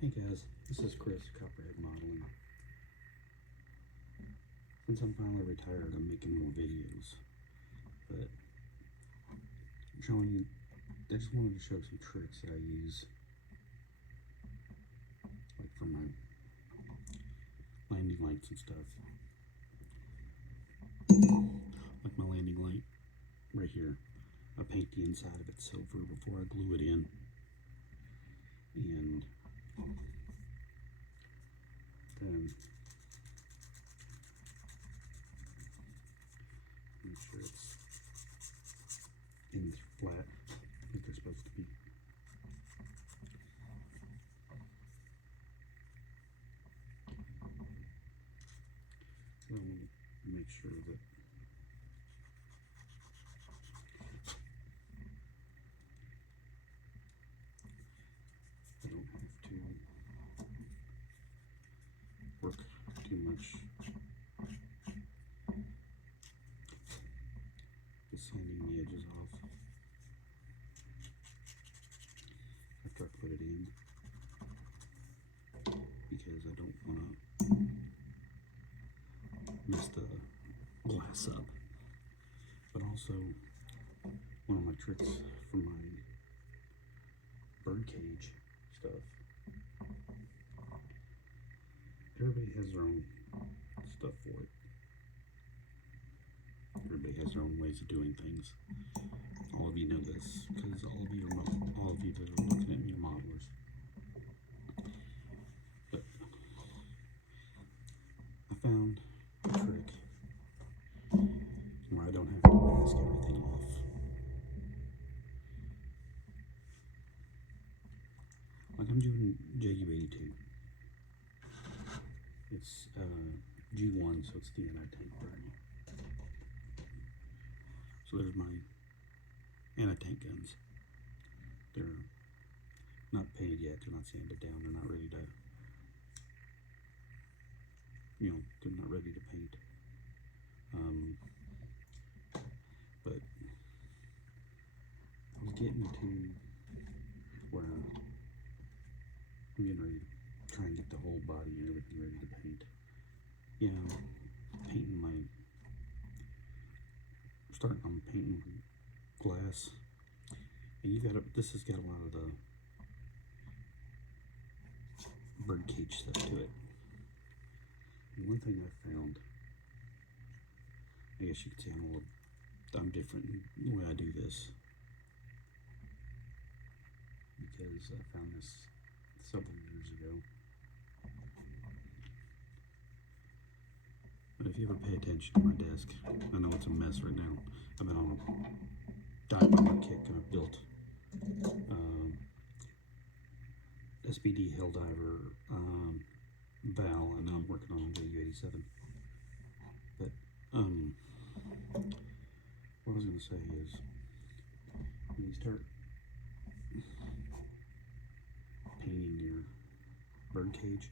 Hey guys, this is Chris, Copperhead Modeling. Since I'm finally retired, I'm making more videos, but I'm showing you, I just wanted to show some tricks that I use, like for my landing lights and stuff. Like my landing light, right here, I paint the inside of it silver before I glue it in, and then make sure it's in flat like they're supposed to be. Make sure that I don't have to work too much just sanding the edges off after I put it in, because I don't want to mess the glass up. But also, one of my tricks for my bird cage stuff, everybody has their own stuff for it. Everybody has their own ways of doing things. All of you know this, because all of you that are looking at me are modelers. But I found a trick where I don't have to mask everything off. Like I'm doing JU82. It's G1, so it's the anti-tank burn. So there's my anti-tank guns. They're not painted yet, they're not sanded down, they're not ready to, they're not ready to paint. But I was getting to where I'm getting ready to try and get the whole body and everything ready to paint. Painting I'm painting glass, and this has got a lot of the bird cage stuff to it. And one thing I found, I guess you could say I'm different in the way I do this, because I found this several years ago. But if you ever pay attention to my desk, I know it's a mess right now. I've been on a dive bomber kick, and I've built SBD Helldiver Val, and now I'm working on JU87. But what I was going to say is, when you start painting your bird cage,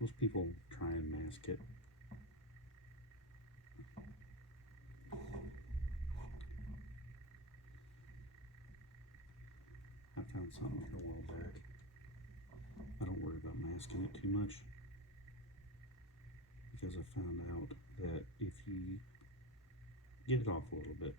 most people try and mask it. I found something here a while back. I don't worry about masking it too much, because I found out that if you get it off a little bit,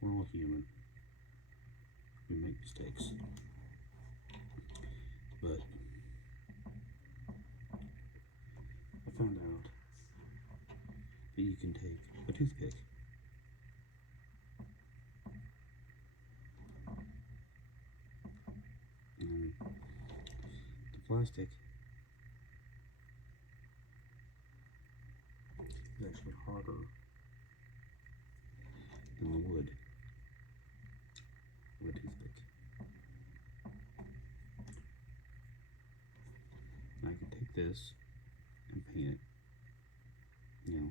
we're all human. We make mistakes. But I found out that you can take a toothpick and the plastic is actually harder than the wood of a toothpick. I can take this and paint it,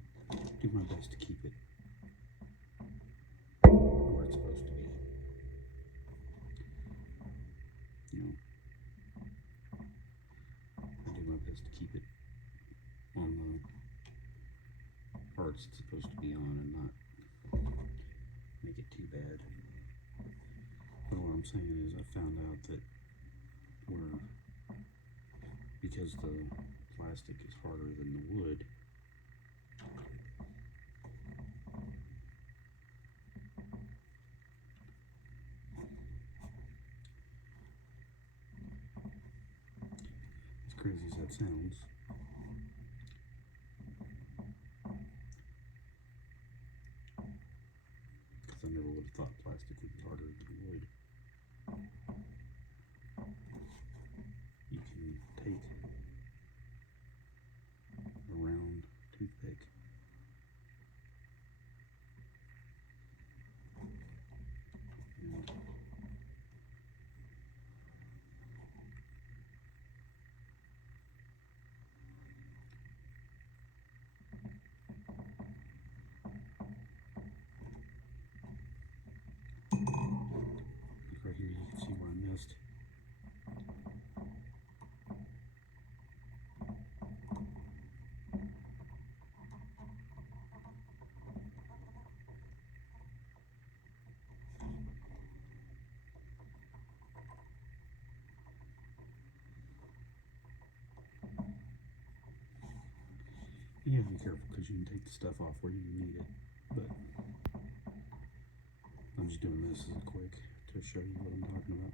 do my best to keep it where it's supposed to be. I do my best to keep it on the parts it's supposed to be on, and not make it too bad. But what I'm saying is I found out that because the plastic is harder than the wood, as crazy as that sounds, because I never would have thought plastic would be harder than wood. You can take a round toothpick and right here you can see where I missed. You have to be careful because you can take the stuff off where you need it, but I'm just doing this as a quick to show you what I'm talking about.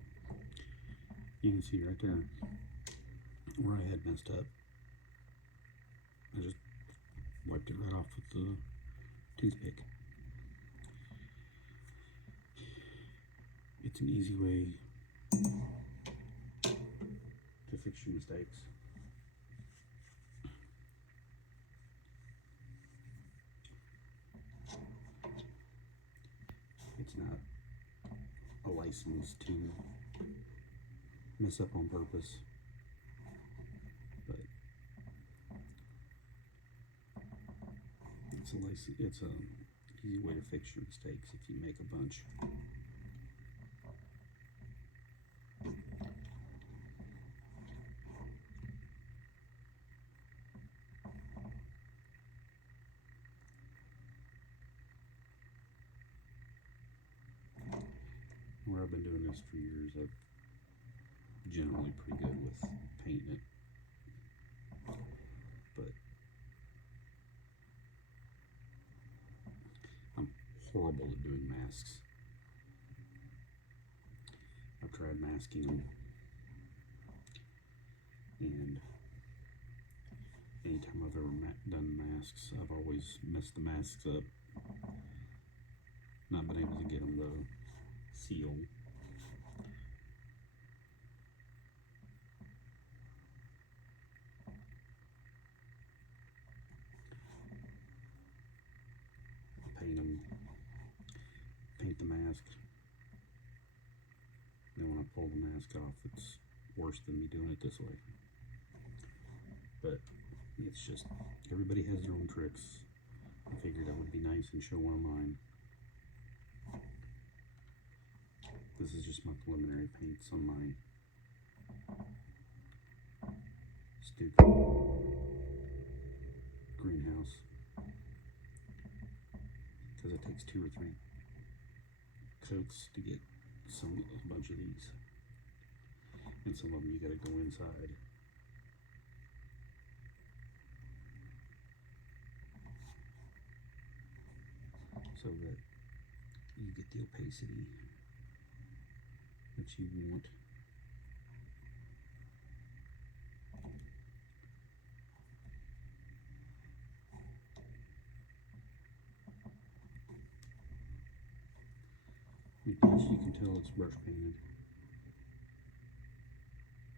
You can see right there where I had messed up. I just wiped it right off with the toothpick. It's an easy way to fix your mistakes. It's not a license to mess up on purpose, but it's a easy way to fix your mistakes if you make a bunch. Where I've been doing this for years, I'm generally pretty good with painting it, but I'm horrible at doing masks. I've tried masking them, and anytime I've ever done masks, I've always messed the masks up, not been able to get them to seal. Paint the mask. Then when I pull the mask off, it's worse than me doing it this way. But it's just, everybody has their own tricks. I figured it would be nice and show one of mine. This is just my preliminary paints on my stupid greenhouse, because it takes 2 or 3 coats to get a bunch of these, and some of them you gotta go inside. So that you get the opacity that you want. As you can tell, it's brush painted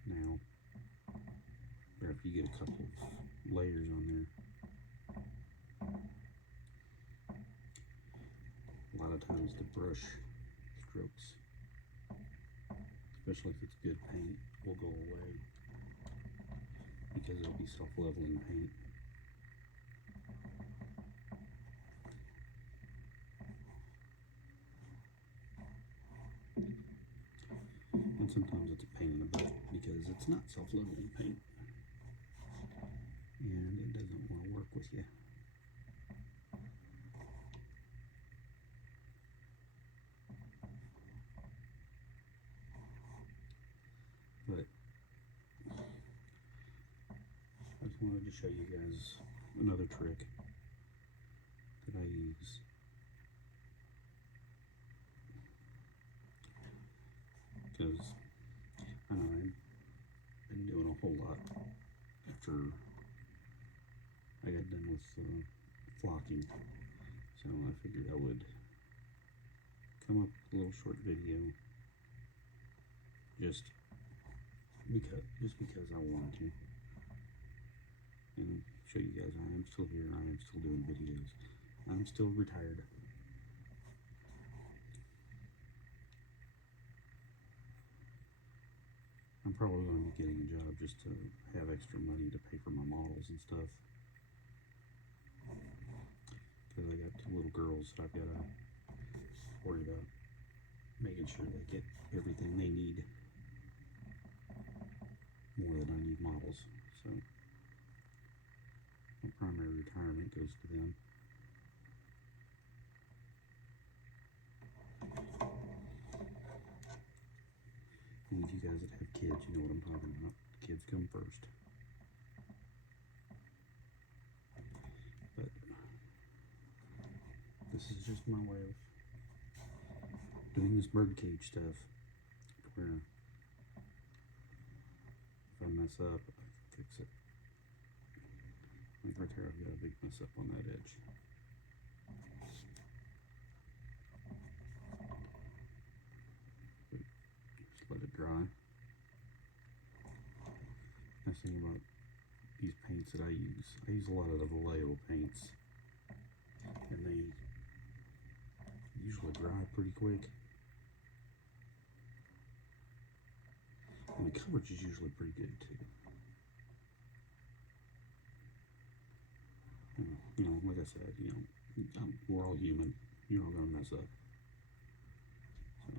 now, or if you get a couple of layers on there. A lot of times the brush strokes, especially if it's good paint, will go away because it'll be self-leveling paint. And sometimes it's a pain in the butt because it's not self-leveling paint and it doesn't want to work with you. wanted to show you guys another trick that I use. Because I know I've been doing a whole lot after I got done with flocking. So I figured I would come up with a little short video just because I wanted to, and show you guys I am still here, I am still doing videos, I'm still retired. I'm probably going to be getting a job just to have extra money to pay for my models and stuff, because I got 2 little girls that I've got to worry about making sure they get everything they need, more than I need models. So my primary retirement goes to them. And if you guys that have kids, you know what I'm talking about. Kids come first. But this is just my way of doing this birdcage stuff, where if I mess up, I fix it. Like right there, I've got a big mess up on that edge. Just let it dry. Nice thing about these paints that I use a lot of the Vallejo paints, and they usually dry pretty quick. And the coverage is usually pretty good too. You know, like I said, you know, we're all human. You're all gonna mess up. So.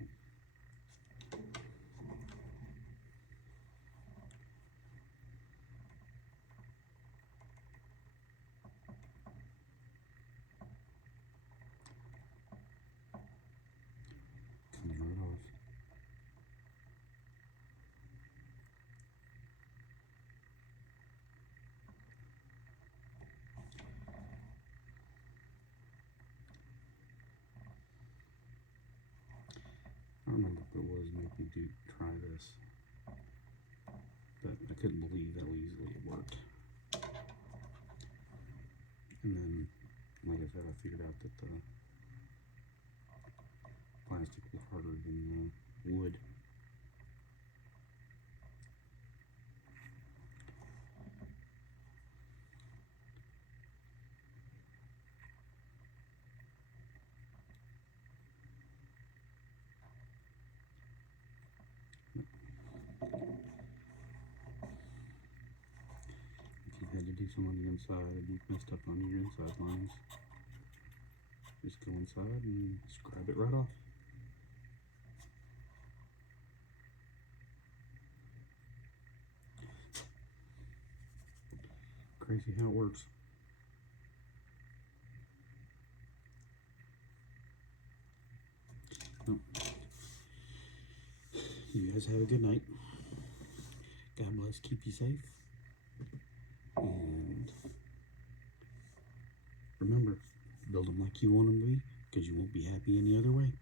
Coming right off. I don't remember if it was making me try this, but I couldn't believe how easily it worked. And then, like I said, I figured out that the plastic was harder than wood. If you had to do some on the inside and you've messed up on your inside lines, just go inside and scrub it right off. Crazy how it works. Well, you guys have a good night. God bless, keep you safe. And remember, build them like you want them to be, because you won't be happy any other way.